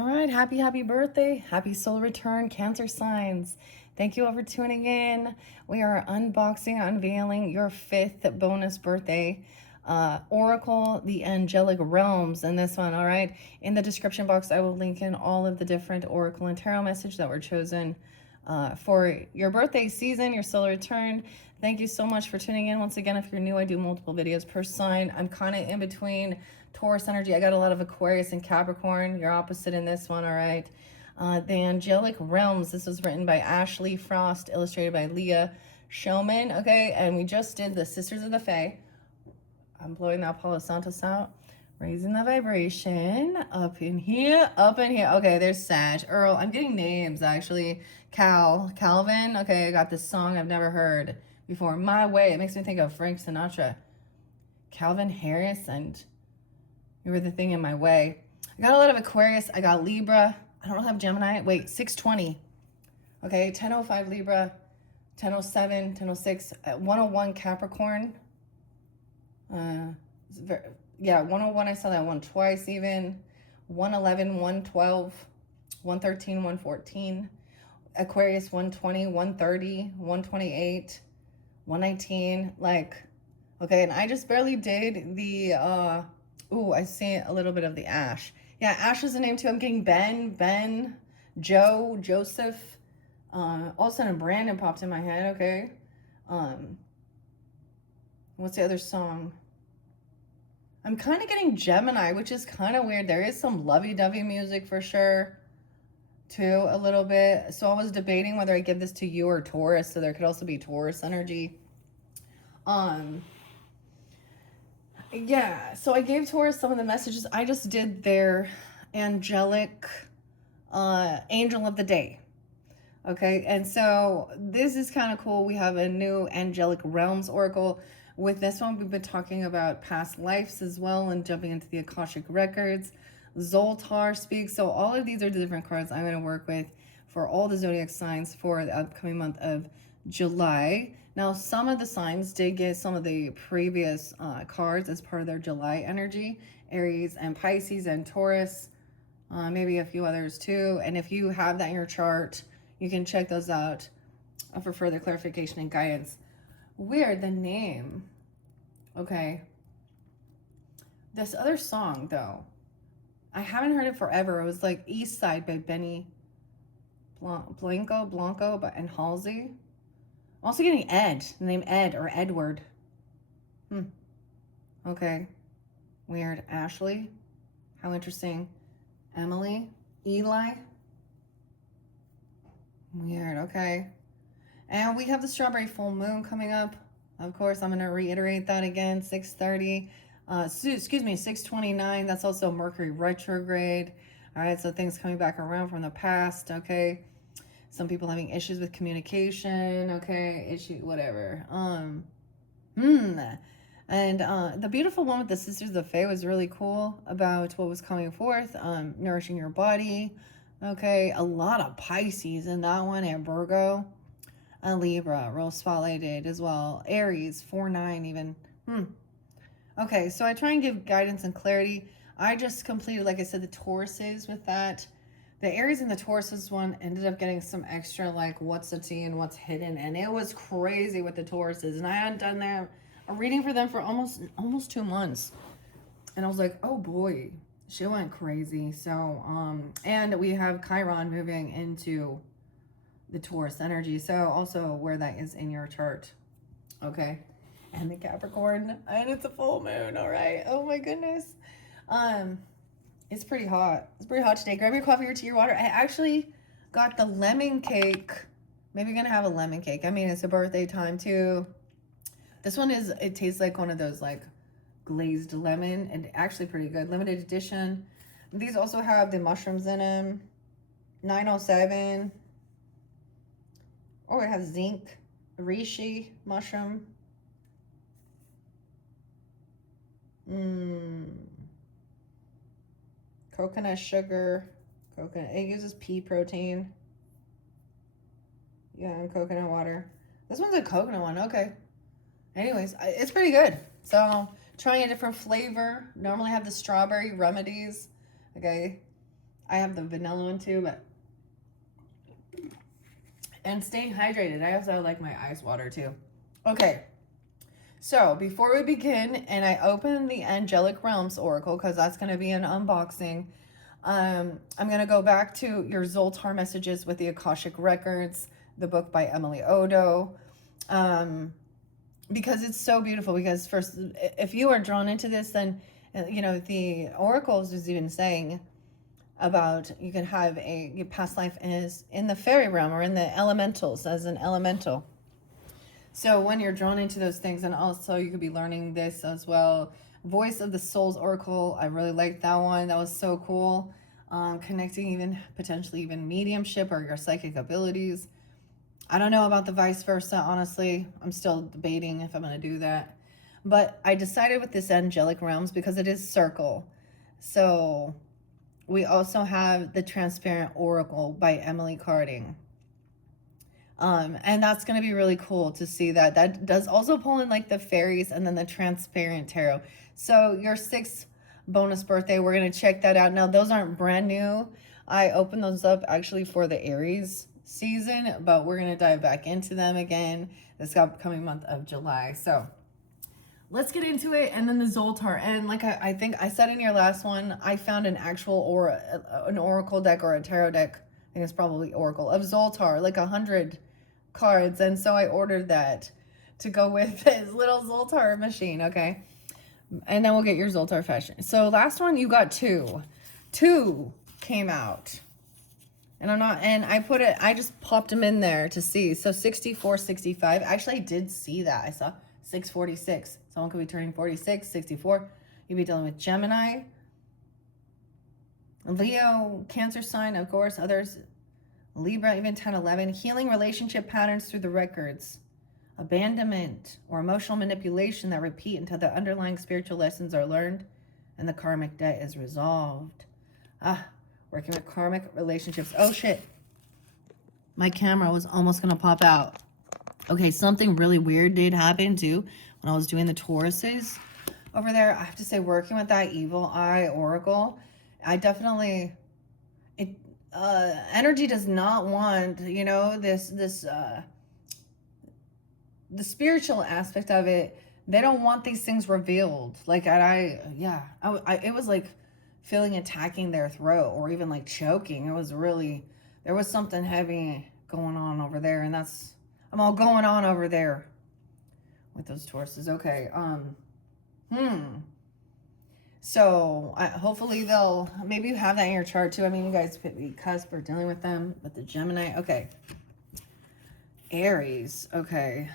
All right, happy birthday. Happy soul return, Cancer signs. Thank you all for tuning in. We are unboxing, unveiling your 5th bonus birthday oracle, the angelic realms, in this one. All right, in the description box, I will link in all of the different oracle and tarot message that were chosen for your birthday season, your solar return. Thank you so much for tuning in. Once again, if you're new, I do multiple videos per sign. I'm kind of in between Taurus energy. I got a lot of Aquarius and Capricorn. You're opposite in this one, all right? The Angelic Realms. This was written by Ashley Frost, illustrated by Leah Showman, okay? And we just did the Sisters of the Fae. I'm blowing that Palo Santos out. Raising the vibration up in here, up in here. Okay, there's Sag, Earl. I'm getting names, actually. Calvin. Okay, I got this song I've never heard before. My Way. It makes me think of Frank Sinatra. Calvin Harris and You Were the Thing in My Way. I got a lot of Aquarius. I got Libra. I don't have Gemini. Wait, 620. Okay, 1005 Libra, 1007, 1006, 101 Capricorn. Yeah, 101, I saw that one twice even. 111, 112, 113, 114. Aquarius 120, 130, 128, 119. Like, okay, and I just barely did the, I see a little bit of the Ash. Yeah, Ash is a name too. I'm getting Ben, Joe, Joseph. All of a sudden Brandon popped in my head, okay. What's the other song? I'm kind of getting Gemini, which is kind of weird. There is some lovey-dovey music for sure, too, a little bit. So I was debating whether I give this to you or Taurus, so there could also be Taurus energy. Yeah, so I gave Taurus some of the messages. I just did their angelic angel of the day. Okay, and so this is kind of cool. We have a new angelic realms oracle. With this one, we've been talking about past lives as well and jumping into the Akashic records. Zoltar speaks. So all of these are the different cards I'm going to work with for all the zodiac signs for the upcoming month of July. Now, some of the signs did get some of the previous cards as part of their July energy. Aries and Pisces and Taurus. Maybe a few others too. And if you have that in your chart, you can check those out for further clarification and guidance. Weird, the name. Okay. This other song, though, I haven't heard it forever. It was like East Side by Benny Blanco, and Halsey. I'm also getting Ed, the name Ed or Edward. Okay. Weird. Ashley. How interesting. Emily. Eli. Weird. Okay. And we have the strawberry full moon coming up. Of course, I'm going to reiterate that again. 6:30. Excuse me, 6:29. That's also Mercury retrograde. All right, so things coming back around from the past. Okay. Some people having issues with communication. Okay, whatever. And the beautiful one with the Sisters of the Fae was really cool about what was coming forth. Nourishing your body. Okay, a lot of Pisces in that one, and Virgo. A Libra, real spotlighted as well. Aries, 4-9 even. Okay, so I try and give guidance and clarity. I just completed, like I said, the Tauruses with that. The Aries and the Tauruses one ended up getting some extra, like, what's the tea and what's hidden. And it was crazy with the Tauruses. And I hadn't done that, a reading for them for almost 2 months. And I was like, oh boy, she went crazy. So, and we have Chiron moving into the Taurus energy, so also where that is in your chart. Okay, and the Capricorn, and it's a full moon. All right, oh my goodness. It's pretty hot. It's pretty hot today. Grab your coffee or tea or water. I actually got the lemon cake. Maybe you're gonna have a lemon cake. I mean, it's a birthday time too. This one it tastes like one of those like glazed lemon, and actually pretty good. Limited edition. These also have the mushrooms in them. 907. Oh, it has zinc, reishi mushroom. Coconut sugar. Coconut. It uses pea protein. Yeah, and coconut water. This one's a coconut one. Okay. Anyways, it's pretty good. So, trying a different flavor. Normally I have the strawberry remedies. Okay. I have the vanilla one too, but and staying hydrated. I also like my ice water too. Okay. So before we begin, and I open the Angelic Realms Oracle because that's going to be an unboxing. I'm going to go back to your Zoltar messages with the Akashic Records, the book by Emily Odo, because it's so beautiful. Because first, if you are drawn into this, then, you know, the oracles is even saying about you could have your past life is in the fairy realm or in the elementals as an elemental. So when you're drawn into those things, and also you could be learning this as well. Voice of the Soul's Oracle. I really liked that one. That was so cool. Connecting even potentially even mediumship or your psychic abilities. I don't know about the vice versa, honestly. I'm still debating if I'm going to do that. But I decided with this Angelic Realms because it is circle. So we also have the Transparent Oracle by Emily Carding. And that's going to be really cool to see that. That does also pull in like the fairies and then the transparent tarot. So your 6th bonus birthday, we're going to check that out. Now, those aren't brand new. I opened those up actually for the Aries season, but we're going to dive back into them again this upcoming month of July. So let's get into it. And then the Zoltar. And like I think I said in your last one, I found an actual an oracle deck or a tarot deck. I think it's probably Oracle of Zoltar, like 100 cards, and so I ordered that to go with this little Zoltar machine. Okay, and then we'll get your Zoltar fashion. So last one you got two came out, and I just popped them in there to see. So 64, 65, actually I did see that. I saw 646. Someone could be turning 46. 64, you'd be dealing with Gemini, Leo, Cancer sign, of course, others, Libra, even 10, 11, healing relationship patterns through the records, abandonment or emotional manipulation that repeat until the underlying spiritual lessons are learned and the karmic debt is resolved. Working with karmic relationships. Oh shit. My camera was almost going to pop out. Okay, something really weird did happen too when I was doing the Tauruses over there. I have to say, working with that evil eye oracle, I definitely, energy does not want, you know, the spiritual aspect of it. They don't want these things revealed. Like, it was like feeling attacking their throat or even like choking. It was really, there was something heavy going on over there, and I'm all going on over there with those Tauruses. Okay. So hopefully maybe you have that in your chart too. I mean, you guys could be cusp or dealing with them with the Gemini. Okay. Aries. Okay.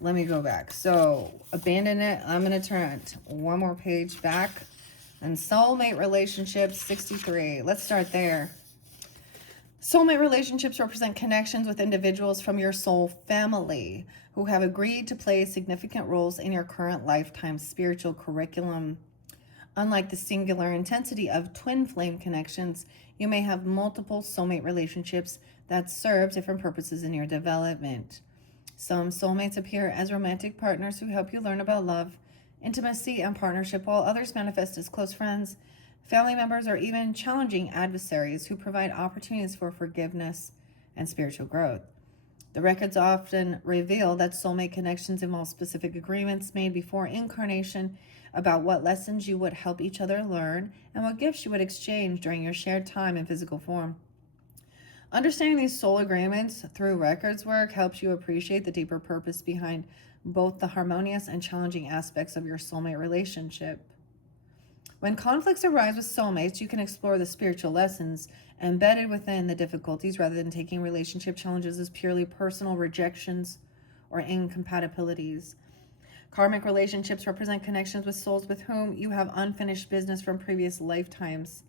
Let me go back. So abandon it. I'm going to turn it one more page back. And soulmate relationships, 63. Let's start there. Soulmate relationships represent connections with individuals from your soul family who have agreed to play significant roles in your current lifetime spiritual curriculum. Unlike the singular intensity of twin flame connections, you may have multiple soulmate relationships that serve different purposes in your development. Some soulmates appear as romantic partners who help you learn about love, intimacy, and partnership, while others manifest as close friends, family members, or even challenging adversaries who provide opportunities for forgiveness and spiritual growth. The records often reveal that soulmate connections involve specific agreements made before incarnation about what lessons you would help each other learn and what gifts you would exchange during your shared time in physical form. Understanding these soul agreements through records work helps you appreciate the deeper purpose behind both the harmonious and challenging aspects of your soulmate relationship. When conflicts arise with soulmates, you can explore the spiritual lessons embedded within the difficulties rather than taking relationship challenges as purely personal rejections or incompatibilities. Karmic relationships represent connections with souls with whom you have unfinished business from previous lifetimes.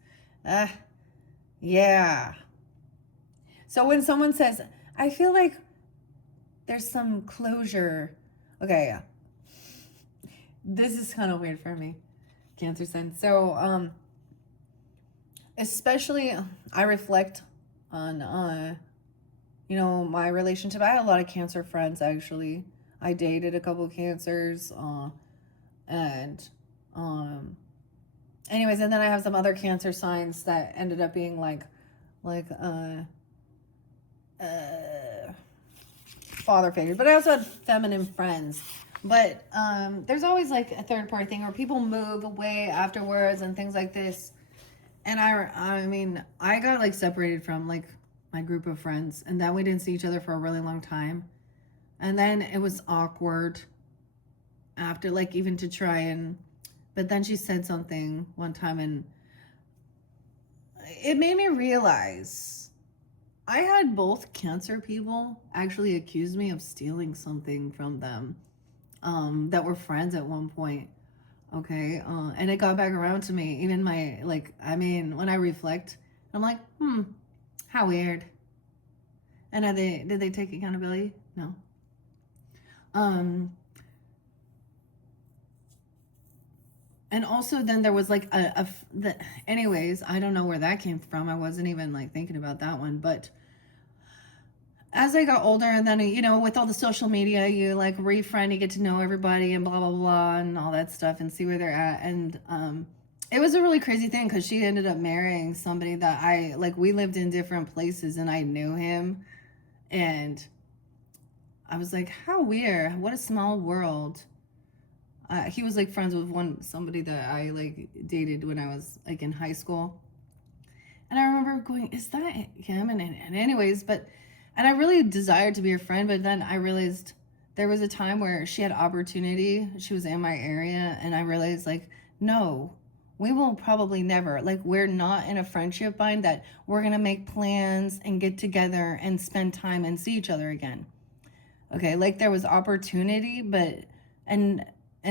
Yeah. So when someone says, I feel like there's some closure. Okay, yeah. This is kind of weird for me, Cancer sign. So, especially I reflect on, my relationship. I had a lot of Cancer friends, actually. I dated a couple of Cancers, and anyways, and then I have some other Cancer signs that ended up being like father figures, but I also had feminine friends. But there's always like a third party thing, or people move away afterwards and things like this. And I mean, I got like separated from like my group of friends, and then we didn't see each other for a really long time. And then it was awkward after, like, even to try and, but then she said something one time, and it made me realize I had both Cancer people actually accuse me of stealing something from them, that were friends at one point. Okay. And it got back around to me. Even my, like, I mean, when I reflect, I'm like, how weird. And did they take accountability? No. And also then there was like anyways, I don't know where that came from. I wasn't even like thinking about that one, but as I got older, and then, you know, with all the social media, you like refriend, you get to know everybody and blah, blah, blah, and all that stuff and see where they're at. And it was a really crazy thing because she ended up marrying somebody that we lived in different places and I knew him. And I was like, how weird. What a small world. He was like friends with somebody that I like dated when I was like in high school. And I remember going, is that him? And anyways, and I really desired to be her friend, but then I realized there was a time where she had opportunity. She was in my area, and I realized, like, no, we will probably never. Like, we're not in a friendship bind that we're going to make plans and get together and spend time and see each other again. Okay, like, there was opportunity, but, and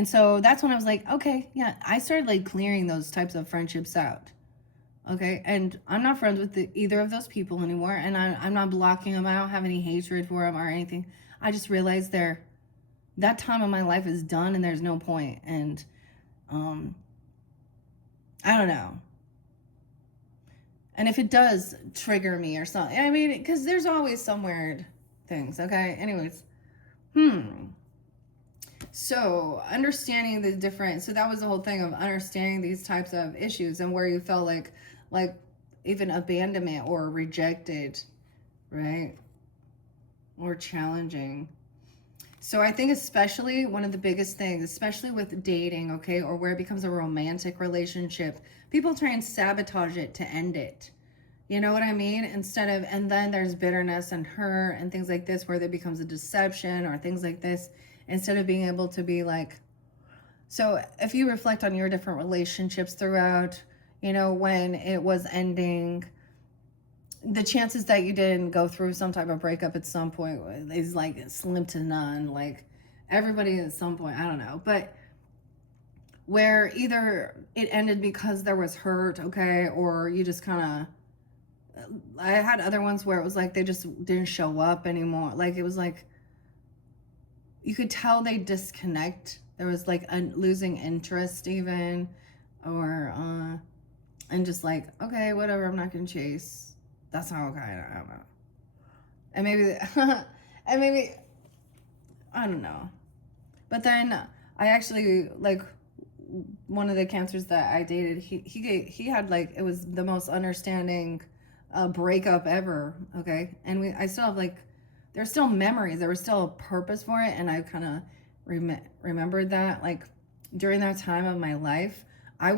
so that's when I was like, okay, yeah, I started, like, clearing those types of friendships out. Okay, and I'm not friends with either of those people anymore, and I'm not blocking them. I don't have any hatred for them or anything. I just realized that time of my life is done, and there's no point. And I don't know. And if it does trigger me or something, I mean, because there's always some weird things. Okay, anyways, So understanding the different, so that was the whole thing of understanding these types of issues and where you felt like even abandonment or rejected, right? Or challenging. So I think especially one of the biggest things, especially with dating, okay, or where it becomes a romantic relationship, people try and sabotage it to end it. You know what I mean? And then there's bitterness and hurt and things like this where there becomes a deception or things like this, instead of being able to be like, so if you reflect on your different relationships throughout, you know, when it was ending, the chances that you didn't go through some type of breakup at some point is like slim to none. Like everybody at some point, I don't know, but where either it ended because there was hurt, okay, or you just kind of, I had other ones where it was like they just didn't show up anymore. Like it was like you could tell they disconnect. There was like a losing interest even, or and just like, okay, whatever, I'm not gonna chase. That's how okay, I don't know. And maybe and maybe I don't know. But then I actually like one of the Cancers that I dated, he had like, it was the most understanding breakup ever, okay? And I still have like, there's still memories, there was still a purpose for it, and I kind of remembered that, like, during that time of my life, I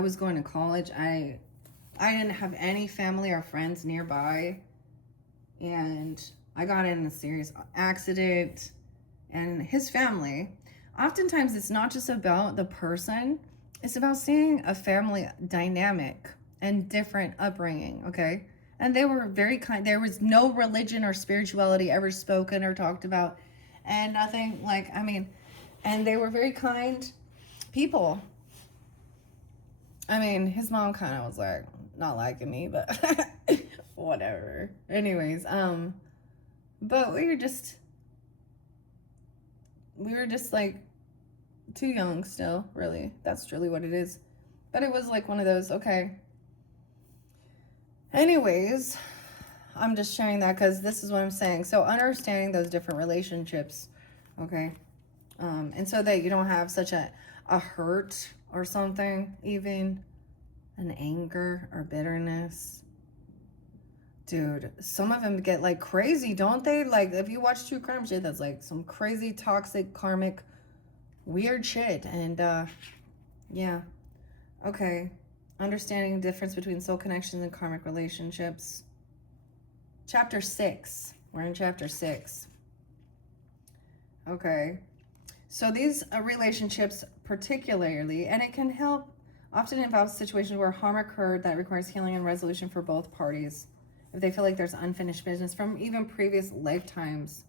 was going to college, I didn't have any family or friends nearby, and I got in a serious accident, and his family, oftentimes it's not just about the person, it's about seeing a family dynamic and different upbringing, okay? And they were very kind. There was no religion or spirituality ever spoken or talked about, and nothing like, I mean, and they were very kind people. I mean, his mom kind of was like, not liking me, but whatever. Anyways, but we were just like too young still, really. That's truly what it is. But it was like one of those, okay. Anyways, I'm just sharing that because this is what I'm saying. So understanding those different relationships, okay? And so that you don't have such a hurt or something, even an anger or bitterness. Dude, some of them get like crazy, don't they? Like, if you watch true crime shit, that's like some crazy, toxic, karmic, weird shit. And yeah. Okay. Understanding the difference between soul connections and karmic relationships. Chapter 6. We're in chapter 6. Okay. So these relationships particularly, and it can help, often involves situations where harm occurred that requires healing and resolution for both parties. If they feel like there's unfinished business from even previous lifetimes.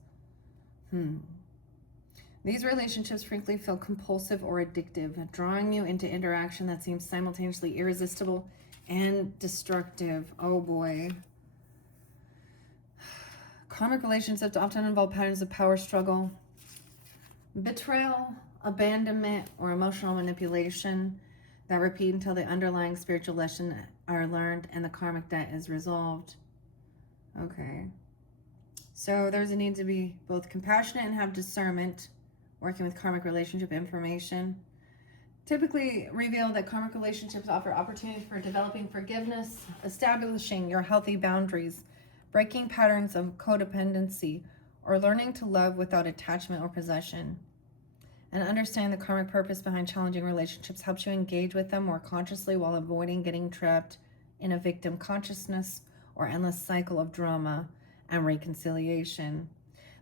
These relationships frequently feel compulsive or addictive, drawing you into interaction that seems simultaneously irresistible and destructive. Oh boy. Karmic relationships often involve patterns of power struggle, betrayal, abandonment, or emotional manipulation that repeat until the underlying spiritual lessons are learned and the karmic debt is resolved. Okay. So there's a need to be both compassionate and have discernment, working with karmic relationship information. Typically reveal that karmic relationships offer opportunities for developing forgiveness, establishing your healthy boundaries, breaking patterns of codependency, or learning to love without attachment or possession. And understanding the karmic purpose behind challenging relationships helps you engage with them more consciously while avoiding getting trapped in a victim consciousness or endless cycle of drama and reconciliation.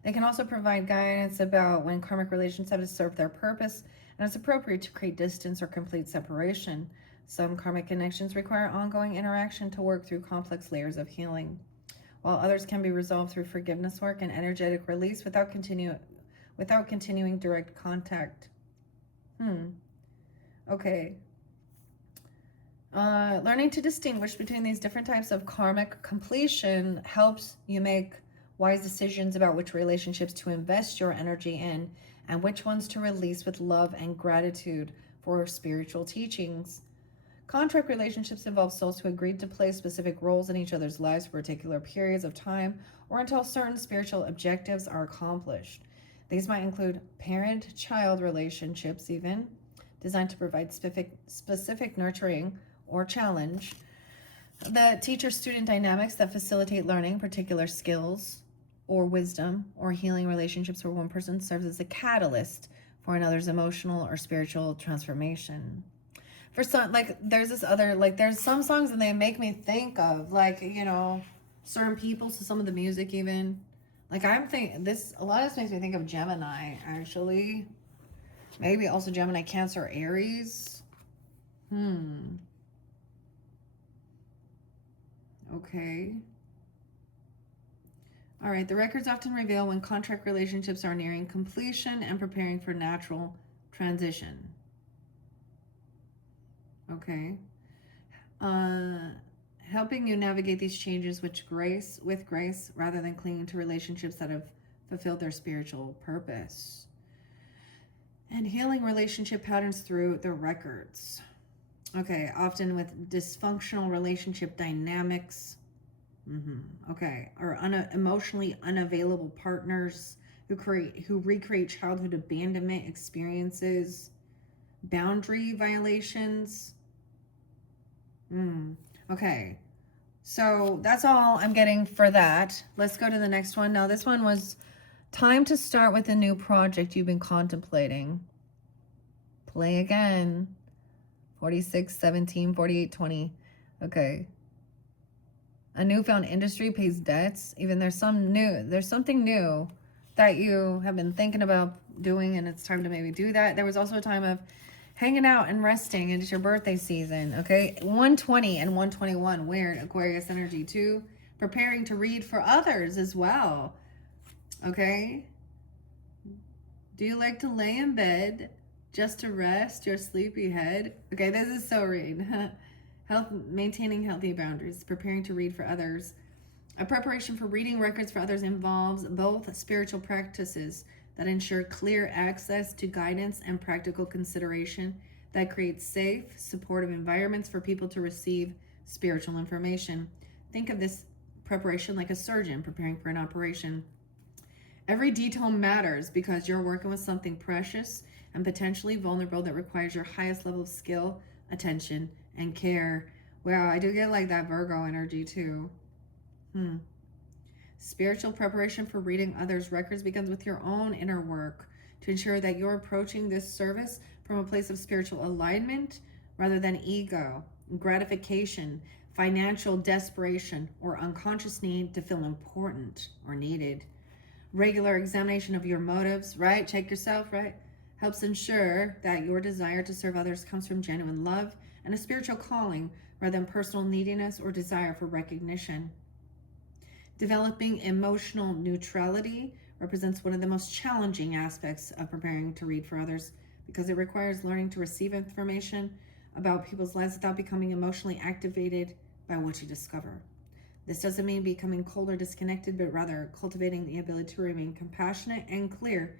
They can also provide guidance about when karmic relations have to serve their purpose and it's appropriate to create distance or complete separation. Some karmic connections require ongoing interaction to work through complex layers of healing, while others can be resolved through forgiveness work and energetic release without continuing direct contact. Okay. Learning to distinguish between these different types of karmic completion helps you make wise decisions about which relationships to invest your energy in and which ones to release with love and gratitude for spiritual teachings. Contract relationships involve souls who agreed to play specific roles in each other's lives for particular periods of time or until certain spiritual objectives are accomplished. These might include parent-child relationships, even designed to provide specific nurturing or challenge. The teacher-student dynamics that facilitate learning particular skills or wisdom, or healing relationships where one person serves as a catalyst for another's emotional or spiritual transformation. For some, like, there's this other, like, there's some songs and they make me think of, like, you know, certain people, so some of the music even. Like, I'm thinking, a lot of this makes me think of Gemini, actually. Maybe also Gemini, Cancer, Aries. Okay. All right, the records often reveal when contract relationships are nearing completion and preparing for natural transition. Okay. Helping you navigate these changes with grace rather than clinging to relationships that have fulfilled their spiritual purpose. And healing relationship patterns through the records. Okay, often with dysfunctional relationship dynamics. Okay, or emotionally unavailable partners who recreate childhood abandonment experiences, boundary violations. Okay, so that's all I'm getting for that. Let's go to the next one. Now, this one was time to start with a new project you've been contemplating. Play again. 46, 17, 48, 20. Okay. A newfound industry pays debts. Even there's something new that you have been thinking about doing, and it's time to maybe do that. There was also a time of hanging out and resting, and it's your birthday season. Okay, 120 and 121, weird Aquarius energy too. Preparing to read for others as well. Okay. Do you like to lay in bed just to rest your sleepy head? Okay, this is so read. Maintaining healthy boundaries, preparing to read for others. A preparation for reading records for others involves both spiritual practices that ensure clear access to guidance and practical consideration that creates safe, supportive environments for people to receive spiritual information. Think of this preparation like a surgeon preparing for an operation. Every detail matters because you're working with something precious and potentially vulnerable that requires your highest level of skill, attention, and care. Wow, I do get like that Virgo energy too. Spiritual preparation for reading others' records begins with your own inner work to ensure that you're approaching this service from a place of spiritual alignment rather than ego, gratification, financial desperation, or unconscious need to feel important or needed. Regular examination of your motives, right? Check yourself, right? Helps ensure that your desire to serve others comes from genuine love and a spiritual calling rather than personal neediness or desire for recognition. Developing emotional neutrality represents one of the most challenging aspects of preparing to read for others because it requires learning to receive information about people's lives without becoming emotionally activated by what you discover. This doesn't mean becoming cold or disconnected, but rather cultivating the ability to remain compassionate and clear,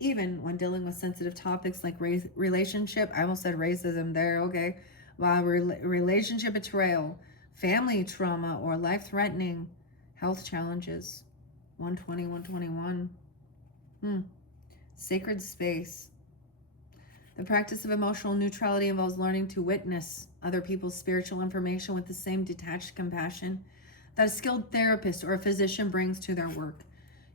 even when dealing with sensitive topics like relationship. I almost said racism there, okay? Wow, relationship betrayal, family trauma, or life-threatening health challenges. 120, 121. Sacred space. The practice of emotional neutrality involves learning to witness other people's spiritual information with the same detached compassion that a skilled therapist or a physician brings to their work.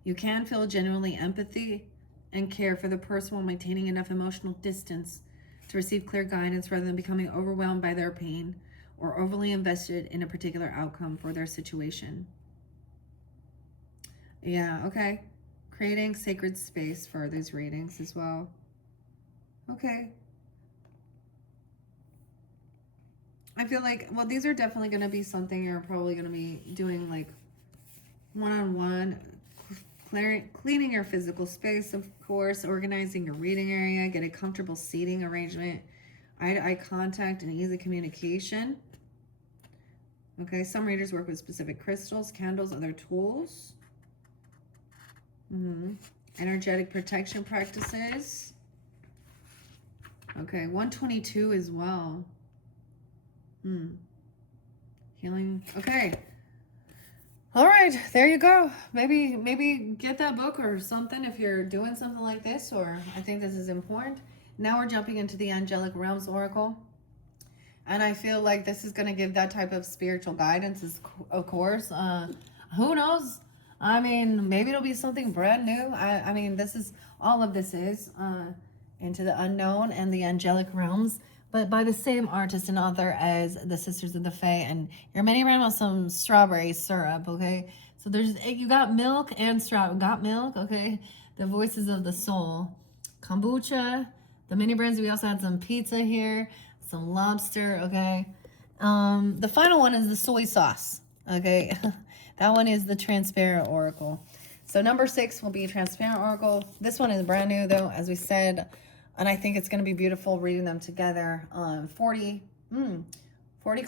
You can feel genuinely empathy and care for the person while maintaining enough emotional distance to receive clear guidance rather than becoming overwhelmed by their pain or overly invested in a particular outcome for their situation. Yeah, okay. Creating sacred space for these readings as well. Okay. I feel like, well, these are definitely going to be something you're probably going to be doing like one-on-one, cleaning your physical space, of course, organizing your reading area, get a comfortable seating arrangement, eye-to-eye contact, and easy communication. Okay, some readers work with specific crystals, candles, other tools. Energetic protection practices. Okay, 122 as well. Healing. Okay. All right, there you go. Maybe get that book or something if you're doing something like this, or I think this is important. Now we're jumping into the Angelic Realms Oracle. And I feel like this is going to give that type of spiritual guidance, of course. Who knows? I mean, maybe it'll be something brand new. I mean, this is, all of this is into the unknown and the angelic realms, but by the same artist and author as the Sisters of the Fae. And you're many around with some strawberry syrup, okay? So you got milk and got milk, okay? The Voices of the Soul. Kombucha. The mini brands, we also had some pizza here, some lobster, okay? The final one is the soy sauce, okay? That one is the Transparent Oracle. So number 6 will be Transparent Oracle. This one is brand new though, as we said, and I think it's going to be beautiful reading them together. 40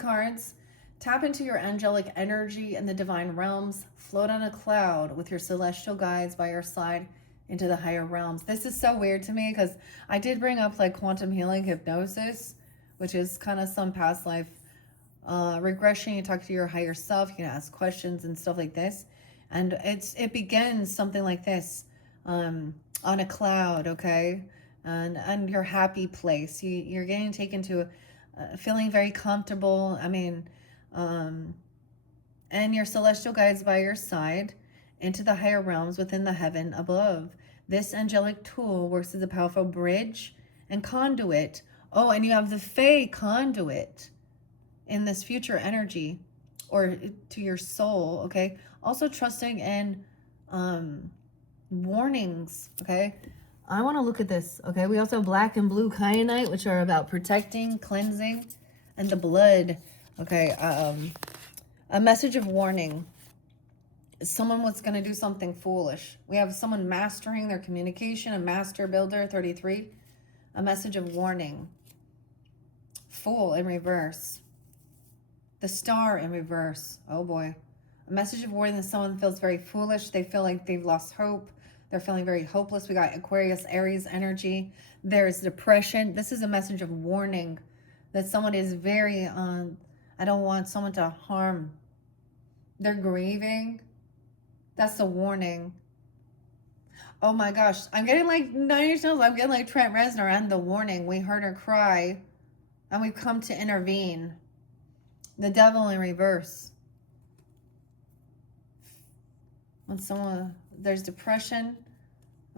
cards. Tap into your angelic energy in the divine realms. Float on a cloud with your celestial guides by your side into the higher realms. This is so weird to me because I did bring up like quantum healing hypnosis, which is kind of some past life regression. You talk to your higher self, you can ask questions and stuff like this, and it begins something like this, on a cloud, okay, and your happy place. You're getting taken to feeling very comfortable. I mean, and your celestial guides by your side into the higher realms within the heaven above. This angelic tool works as a powerful bridge and conduit. Oh, and you have the Fae conduit in this future energy or to your soul, okay? Also trusting in warnings, okay? I want to look at this, okay? We also have black and blue kyanite, which are about protecting, cleansing, and the blood, okay? A message of warning. Someone was going to do something foolish. We have someone mastering their communication, a master builder, 33. A message of warning. Fool in reverse. The Star in reverse. Oh boy. A message of warning that someone feels very foolish. They feel like they've lost hope. They're feeling very hopeless. We got Aquarius, Aries energy. There's depression. This is a message of warning that someone is very, I don't want someone to harm. They're grieving. That's the warning. Oh my gosh. I'm getting like 90 chills. I'm getting like Trent Reznor and The Warning. We heard her cry and we've come to intervene. The devil in reverse. When someone, there's depression,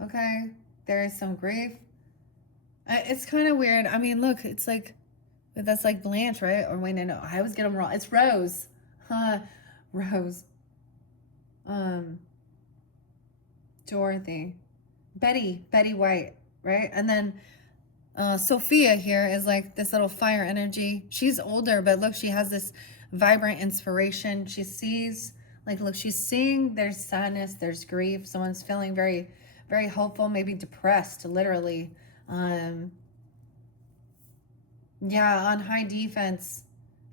okay? There is some grief. It's kind of weird. I mean, look, it's like, that's like Blanche, right? Or wait, no, I always get them wrong. It's Rose. Rose. Dorothy. Betty White, right? And then Sophia here is like this little fire energy. She's older, but look, she has this vibrant inspiration. She sees, like, look, she's seeing there's sadness, there's grief. Someone's feeling very, very hopeful, maybe depressed, literally. Yeah, on high defense,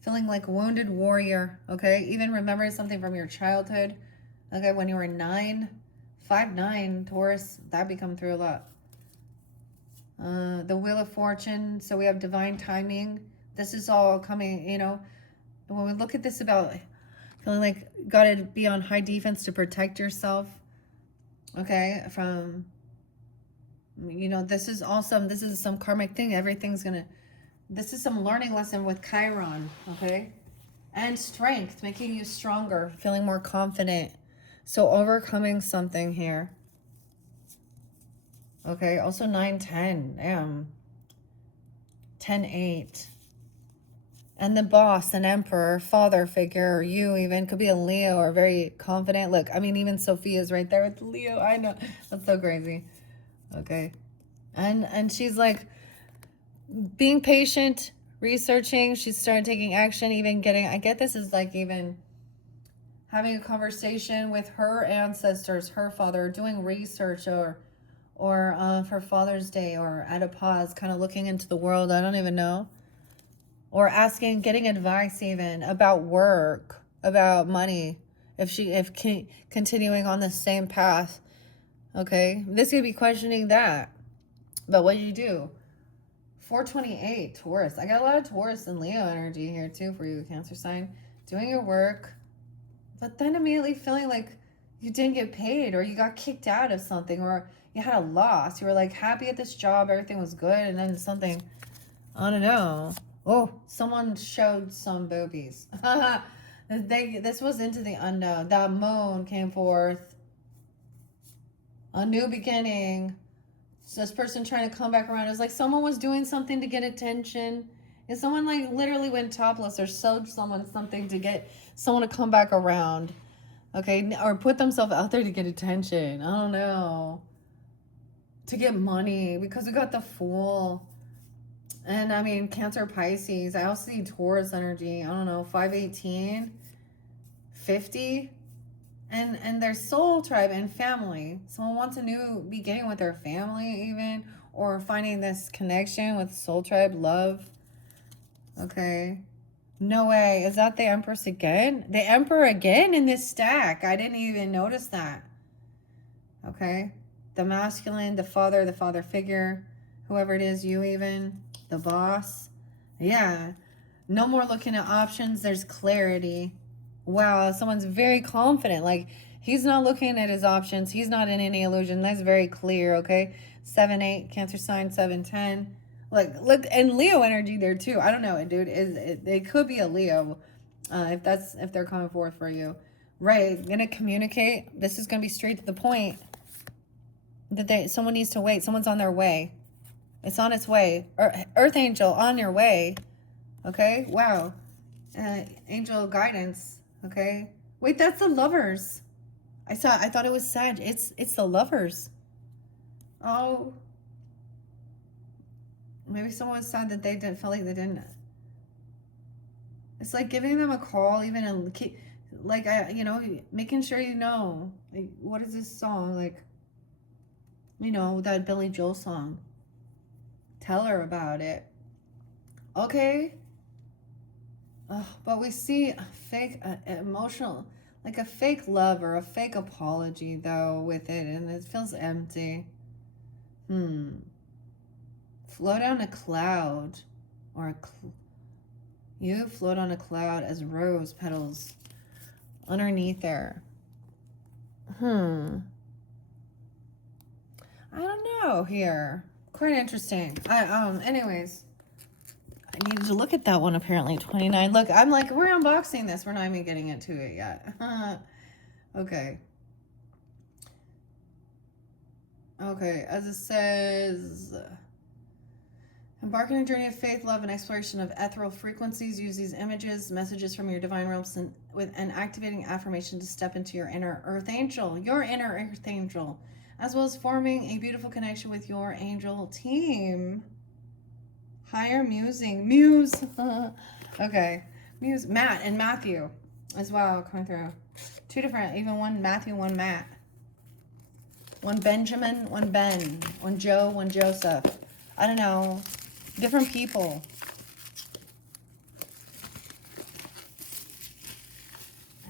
feeling like a wounded warrior, okay? Even remember something from your childhood, okay? When you were 9, 5'9", Taurus, that be come through a lot. The Wheel of Fortune, so we have divine timing. This is all coming, you know, when we look at this about feeling like gotta be on high defense to protect yourself, okay, from, you know, this is awesome. This is some karmic thing. Everything's gonna, this is some learning lesson with Chiron, okay? And strength, making you stronger, feeling more confident. So overcoming something here. Okay, also 9-10, damn. 10-8. And the boss, an emperor, father figure, or you even, could be a Leo or very confident. Look, I mean, even Sophia's right there with Leo. I know, that's so crazy. Okay. And she's like being patient, researching. She started taking action, even getting, I get this is like even having a conversation with her ancestors, her father, doing research, or for Father's Day, or at a pause, kind of looking into the world. I don't even know. Or asking, getting advice even about work, about money, if continuing on the same path. Okay, this could be questioning that. But what did you do? 428 Taurus. I got a lot of Taurus and Leo energy here too for you, Cancer sign. Doing your work, but then immediately feeling like you didn't get paid, or you got kicked out of something, or you had a loss. You were like happy at this job, everything was good, and then something, I don't know. Oh, someone showed some boobies. This was into the unknown. That moon came forth. A new beginning. So this person trying to come back around. It was like someone was doing something to get attention. And someone like literally went topless or showed someone something to get someone to come back around. Okay, or put themselves out there to get attention. I don't know. To get money, because we got the Fool. And I mean, Cancer, Pisces. I also see Taurus energy. I don't know, 518, 50. And their soul tribe and family. Someone wants a new beginning with their family even. Or finding this connection with soul tribe, love. Okay. No way. Is that the Empress again? The Emperor again in this stack. I didn't even notice that. Okay. The masculine, the father figure. Whoever it is, you even. The boss. Yeah. No more looking at options. There's clarity. Wow, someone's very confident. Like, he's not looking at his options. He's not in any illusion. That's very clear, okay? 7-8, Cancer sign, 7-10. Like, look, and Leo energy there too. I don't know, dude. It could be a Leo, if they're coming forth for you. Right, gonna communicate. This is gonna be straight to the point. That someone needs to wait. Someone's on their way. It's on its way. Earth angel on your way. Okay. Wow. Angel guidance. Okay. Wait, that's the Lovers. I thought it was Sag. It's the Lovers. Oh. Maybe someone was sad that they didn't feel like they didn't. It's like giving them a call, even like making sure you know. Like, what is this song like? You know, that Billy Joel song. Tell her about it. Okay. But we see a fake emotional, like a fake love or a fake apology though with it, and it feels empty. Float on a cloud, or you float on a cloud as rose petals underneath there. I don't know here. Quite interesting. Anyways, I needed to look at that one apparently. 29. Look, I'm like, we're unboxing this. We're not even getting into it yet. Okay. Okay, as it says, embark on a journey of faith, love, and exploration of ethereal frequencies. Use these images, messages from your divine realms, and with an activating affirmation to step into your inner earth angel, as well as forming a beautiful connection with your angel team. Higher muse. Okay, muse, Matt and Matthew as well coming through. Two different, even one Matthew, one Matt. One Benjamin, one Ben, one Joe, one Joseph. I don't know. Different people.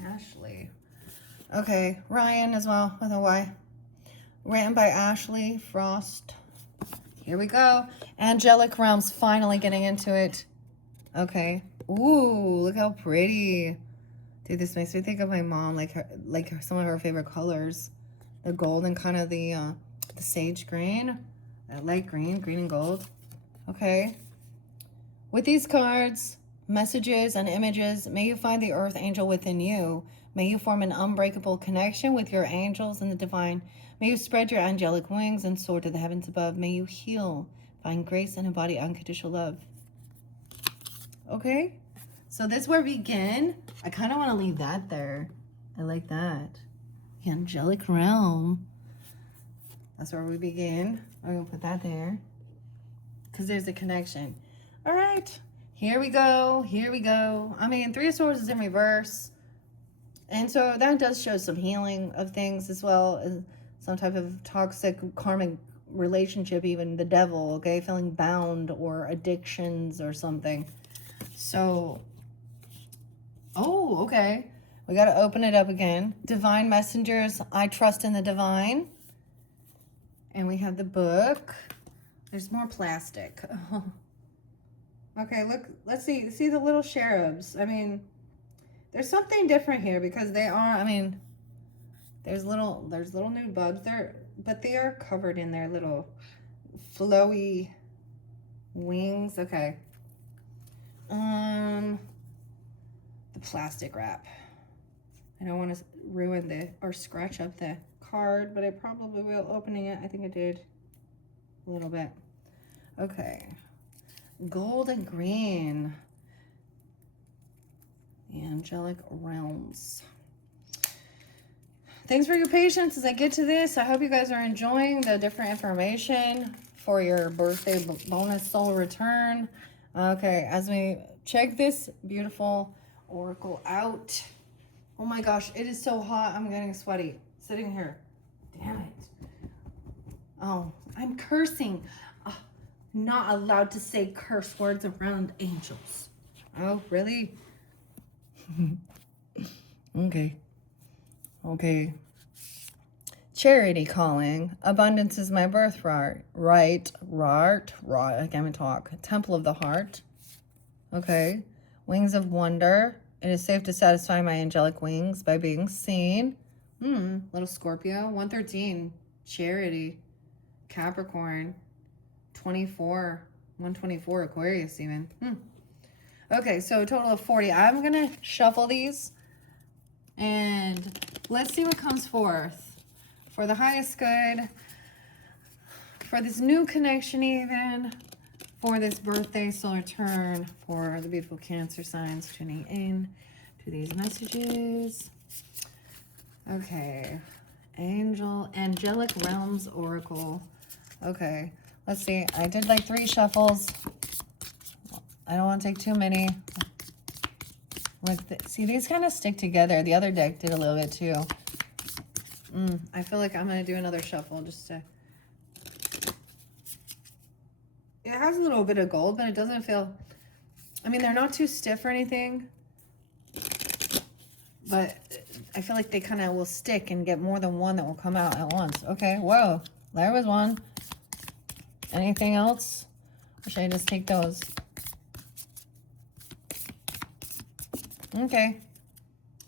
Ashley. Okay, Ryan as well with a Y. Written by Ashley Frost. Here we go. Angelic Realms, finally getting into it. Okay. Ooh, look how pretty. Dude, this makes me think of my mom, like some of her favorite colors. The gold and kind of the sage green, light green and gold. Okay. With these cards, messages, and images, may you find the earth angel within you. May you form an unbreakable connection with your angels and the divine. May you spread your angelic wings and soar to the heavens above. May you heal, find grace, and embody unconditional love. Okay. So this is where we begin. I kind of want to leave that there. I like that. The angelic realm. That's where we begin. I'm going to put that there. Because there's a connection. All right. Here we go. Here we go. I mean, Three of Swords is in reverse. And so that does show some healing of things as well as some type of toxic karmic relationship, even the devil, okay? Feeling bound or addictions or something. So, oh, okay. We got to open it up again. Divine messengers, I trust in the divine. And we have the book. There's more plastic. Okay, look, let's see. See the little cherubs. I mean, there's something different here because they are, I mean, there's little nude bugs there, but they are covered in their little flowy wings. Okay. The plastic wrap. I don't want to ruin or scratch up the card, but I probably will opening it. I think I did a little bit. Okay. Gold and green. The Angelic Realms. Thanks for your patience as I get to this. I hope you guys are enjoying the different information for your birthday bonus soul return. Okay, as we check this beautiful oracle out. Oh my gosh, it is so hot. I'm getting sweaty sitting here. Damn it. Oh, I'm cursing. Not allowed to say curse words around angels. Oh, really? Okay. Okay. Charity calling. Abundance is my birthright. Right. I can't even talk. Temple of the heart. Okay. Wings of wonder. It is safe to satisfy my angelic wings by being seen. Little Scorpio. 113. Charity. Capricorn. 24. 124. Aquarius even. Okay, so a total of 40. I'm going to shuffle these. And let's see what comes forth. For the highest good. For this new connection even. For this birthday soul return. For the beautiful Cancer signs tuning in to these messages. Okay. Angelic Realms Oracle. Okay. Let's see. I did like 3 shuffles. I don't want to take too many. See, these kind of stick together. The other deck did a little bit too. I feel like I'm going to do another shuffle just to... It has a little bit of gold, but it doesn't feel... I mean, they're not too stiff or anything. But I feel like they kind of will stick and get more than one that will come out at once. Okay, whoa. There was one. Anything else? Or should I just take those? Okay.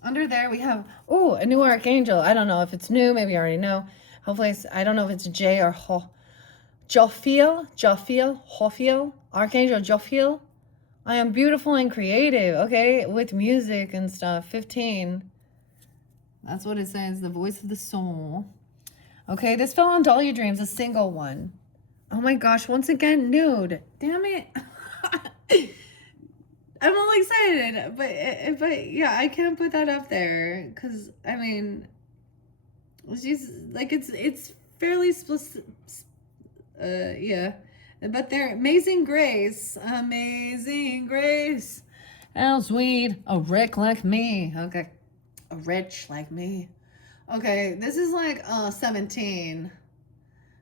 Under there we have, a new archangel. I don't know if it's new. Maybe you already know. Hopefully, I don't know if it's J or Ho. Jophiel, Archangel Jophiel. I am beautiful and creative, okay, with music and stuff. 15. That's what it says, the voice of the soul. Okay, this fell on Dahlia Dreams, a single one. Oh my gosh, once again, nude. Damn it. I'm all excited, but yeah, I can't put that up there because I mean, she's like it's fairly explicit. Yeah, but they're Amazing Grace, Amazing Grace. How sweet a wreck like me. Okay, a wretch like me. Okay, this is like 17.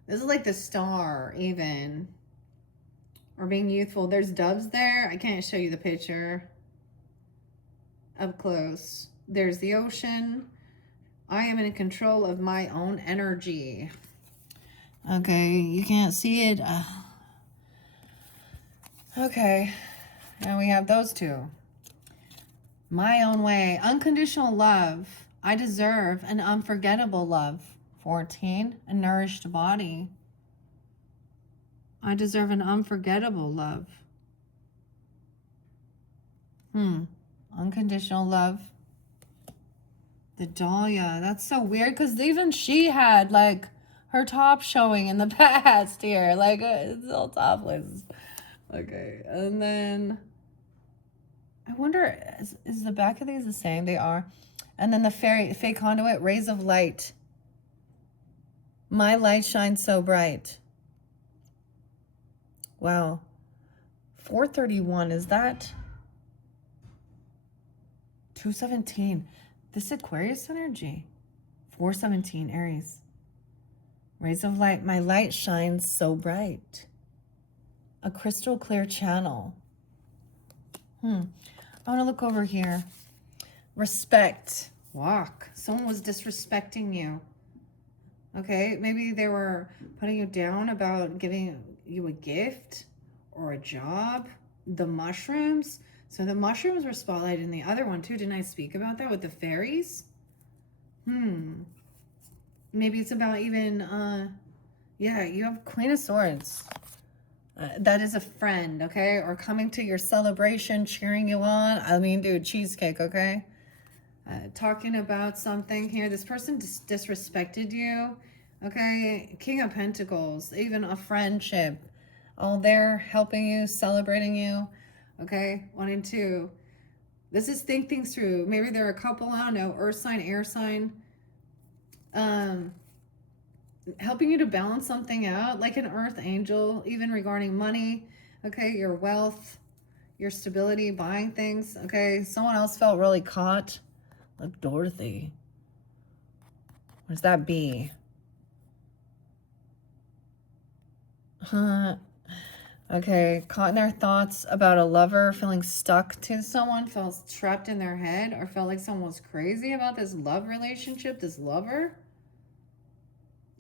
This is like the star even. Or being youthful. There's doves there. I can't show you the picture up close. There's the ocean. I am in control of my own energy. Okay, you can't see it. Okay, and we have those two. My own way. Unconditional love. I deserve an unforgettable love. 14. A nourished body. I deserve an unforgettable love. Unconditional love. The Dahlia. That's so weird because even she had like her top showing in the past here. Like it's all topless. Okay. And then I wonder, is the back of these the same? They are. And then the fake conduit, rays of light. My light shines so bright. Wow. 431, is that 217? This Aquarius energy. 417, Aries. Rays of light. My light shines so bright. A crystal clear channel. I want to look over here. Respect. Walk. Someone was disrespecting you. Okay, maybe they were putting you down about giving you a gift or a job. The mushrooms. So the mushrooms were spotlighted in the other one too. Didn't I speak about that with the fairies? Maybe it's about even, yeah, you have Queen of Swords. That is a friend, okay? Or coming to your celebration, cheering you on. I mean, dude, cheesecake, okay? Talking about something here. This person disrespected you, okay? King of Pentacles, even a friendship. All there helping you, celebrating you, okay? Wanting to, this is think things through. Maybe they're a couple, I don't know, earth sign, air sign. Helping you to balance something out, like an earth angel, even regarding money, okay? Your wealth, your stability, buying things, okay? Someone else felt really caught. Like Dorothy. What does that be? Okay, caught in their thoughts about a lover, feeling stuck to someone, felt trapped in their head, or felt like someone was crazy about this love relationship, this lover.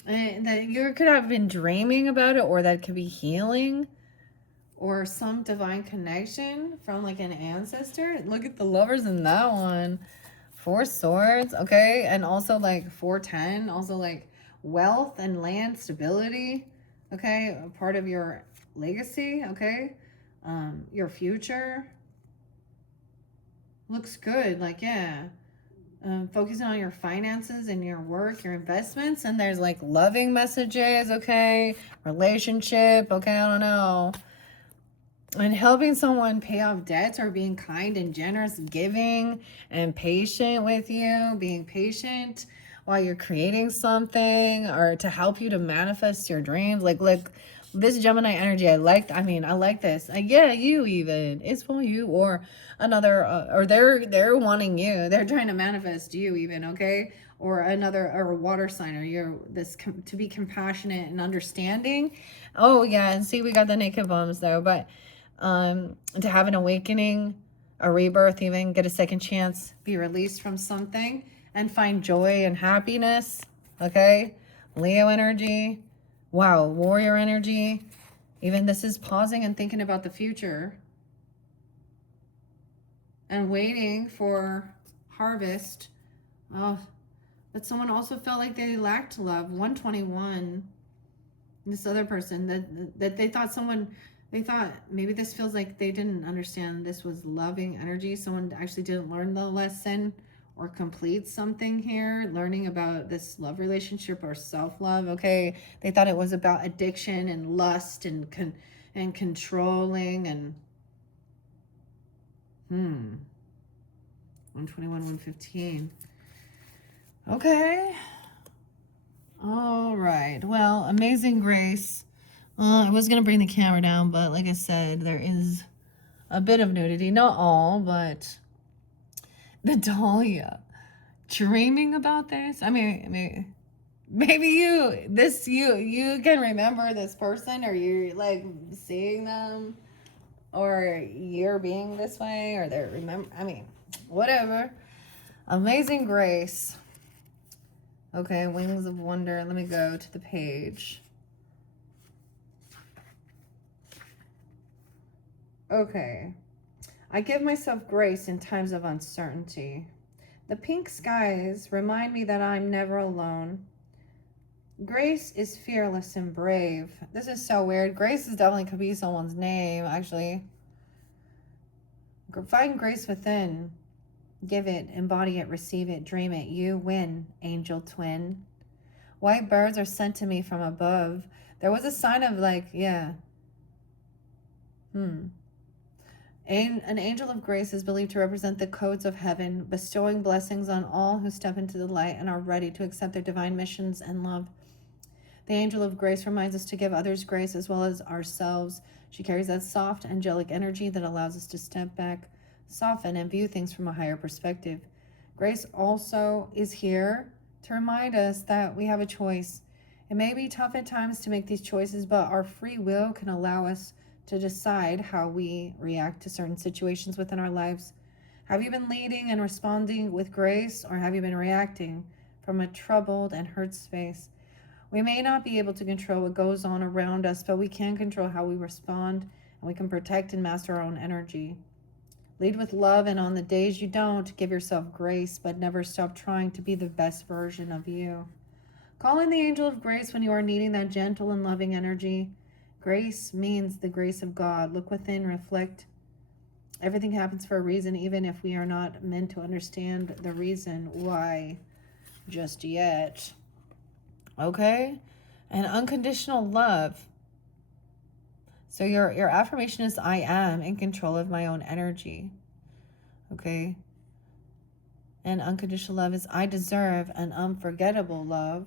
And that you could have been dreaming about it, or that could be healing, or some divine connection from like an ancestor. Look at the lovers in that one. 4 swords, okay? And also like 410, also like wealth and land stability, okay? A part of your legacy, okay? Your future. Looks good, like, yeah. Focusing on your finances and your work, your investments. And there's like loving messages, okay? Relationship, okay? I don't know. And helping someone pay off debts, or being kind and generous, giving and patient with you, being patient while you're creating something, or to help you to manifest your dreams. Like, look, this Gemini energy, I like this. Yeah, you even. It's for you, or another, or they're wanting you. They're trying to manifest you even, okay? Or another, or a water sign, or you're this, to be compassionate and understanding. Oh, yeah, and see, we got the naked bombs though, but to have an awakening, a rebirth, even get a second chance, be released from something, and find joy and happiness, okay? Leo energy. Wow, warrior energy. Even this is pausing and thinking about the future and waiting for harvest. Oh, But someone also felt like they lacked love. 121, this other person, that they thought they thought maybe this feels like they didn't understand this was loving energy. Someone actually didn't learn the lesson or complete something here, learning about this love relationship or self-love. Okay, they thought it was about addiction and lust and controlling and 121, 115. Okay. All right. Well, Amazing Grace. I was going to bring the camera down, but like I said, there is a bit of nudity. Not all, but the Dahlia. Dreaming about this? I mean, maybe you can remember this person, or you're like seeing them, or you're being this way, or they're whatever. Amazing Grace. Okay, Wings of Wonder. Let me go to the page. Okay. I give myself grace in times of uncertainty. The pink skies remind me that I'm never alone. Grace is fearless and brave. This is so weird. Grace is definitely could be someone's name, actually. Find grace within. Give it, embody it, receive it, dream it. You win, angel twin. White birds are sent to me from above. There was a sign of like, yeah. An angel of grace is believed to represent the codes of heaven, bestowing blessings on all who step into the light and are ready to accept their divine missions and love. The angel of grace reminds us to give others grace as well as ourselves. She carries that soft, angelic energy that allows us to step back, soften, and view things from a higher perspective. Grace also is here to remind us that we have a choice. It may be tough at times to make these choices, but our free will can allow us to decide how we react to certain situations within our lives. Have you been leading and responding with grace, or have you been reacting from a troubled and hurt space? We may not be able to control what goes on around us, but we can control how we respond, and we can protect and master our own energy. Lead with love, and on the days you don't, give yourself grace, but never stop trying to be the best version of you. Call in the angel of grace when you are needing that gentle and loving energy. Grace means the grace of God. Look within, reflect. Everything happens for a reason, even if we are not meant to understand the reason why just yet. Okay? And unconditional love. So your affirmation is, I am in control of my own energy. Okay? And unconditional love is, I deserve an unforgettable love.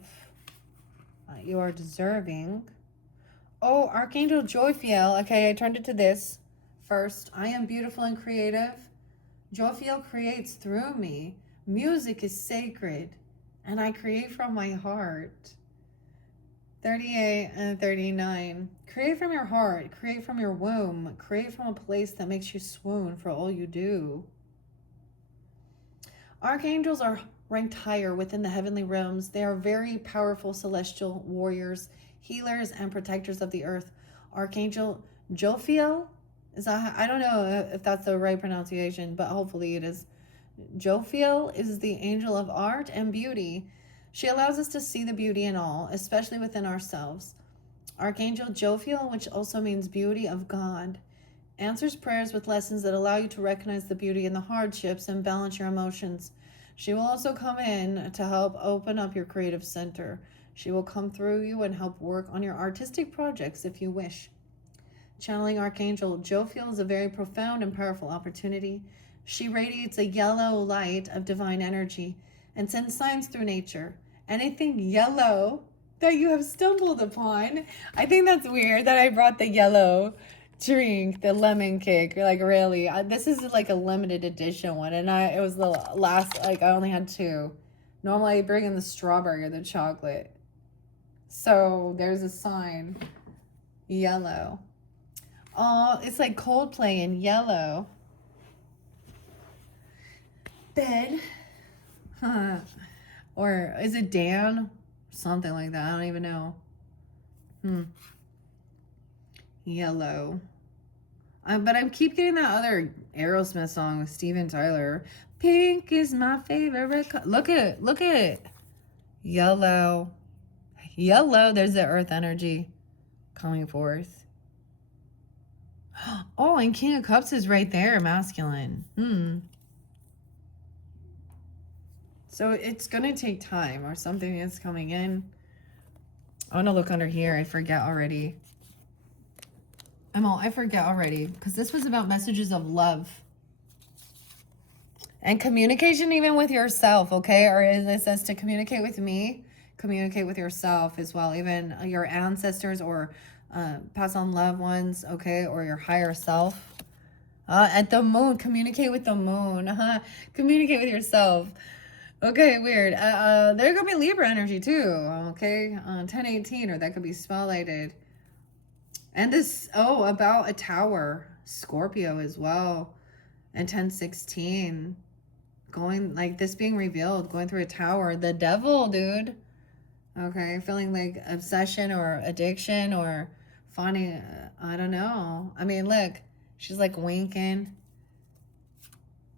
You are deserving. Oh, Archangel Joyfiel. Okay, I turned it to this first. I am beautiful and creative. Joyfiel creates through me. Music is sacred, and I create from my heart. 38 and 39. Create from your heart. Create from your womb. Create from a place that makes you swoon for all you do. Archangels are ranked higher within the heavenly realms. They are very powerful celestial warriors, healers, and protectors of the earth. Archangel Jophiel, I don't know if that's the right pronunciation, but hopefully it is. Jophiel is the angel of art and beauty. She allows us to see the beauty in all, especially within ourselves. Archangel Jophiel, which also means beauty of God, answers prayers with lessons that allow you to recognize the beauty in the hardships and balance your emotions. She will also come in to help open up your creative center. She will come through you and help work on your artistic projects if you wish. Channeling Archangel Jophiel is a very profound and powerful opportunity. She radiates a yellow light of divine energy and sends signs through nature. Anything yellow that you have stumbled upon. I think that's weird that I brought the yellow drink, the lemon cake. Like, really, this is like a limited edition one, and it was the last, like, I only had 2. Normally I bring in the strawberry or the chocolate. So there's a sign, yellow. Oh, it's like Coldplay in yellow. Bed. Huh. Or is it Dan? Something like that. I don't even know. Yellow. But I keep getting that other Aerosmith song with Steven Tyler. Pink is my favorite color. Look at it. Yellow. Yellow, there's the earth energy coming forth. Oh, and King of Cups is right there, masculine. So it's going to take time, or something is coming in. I want to look under here. I forget already. I forget already. Because this was about messages of love. And communication even with yourself, okay? Or as it says, to communicate with me, communicate with yourself as well. Even your ancestors or pass on loved ones, okay? Or your higher self. At the moon, communicate with the moon. Communicate with yourself. Okay, weird. There could be Libra energy too, okay? 1018, or that could be spotlighted. And this, about a tower. Scorpio as well. And 1016. Going, like, this being revealed, going through a tower. The devil, dude. Okay, feeling like obsession or addiction or finding, I don't know. I mean, look, she's like winking.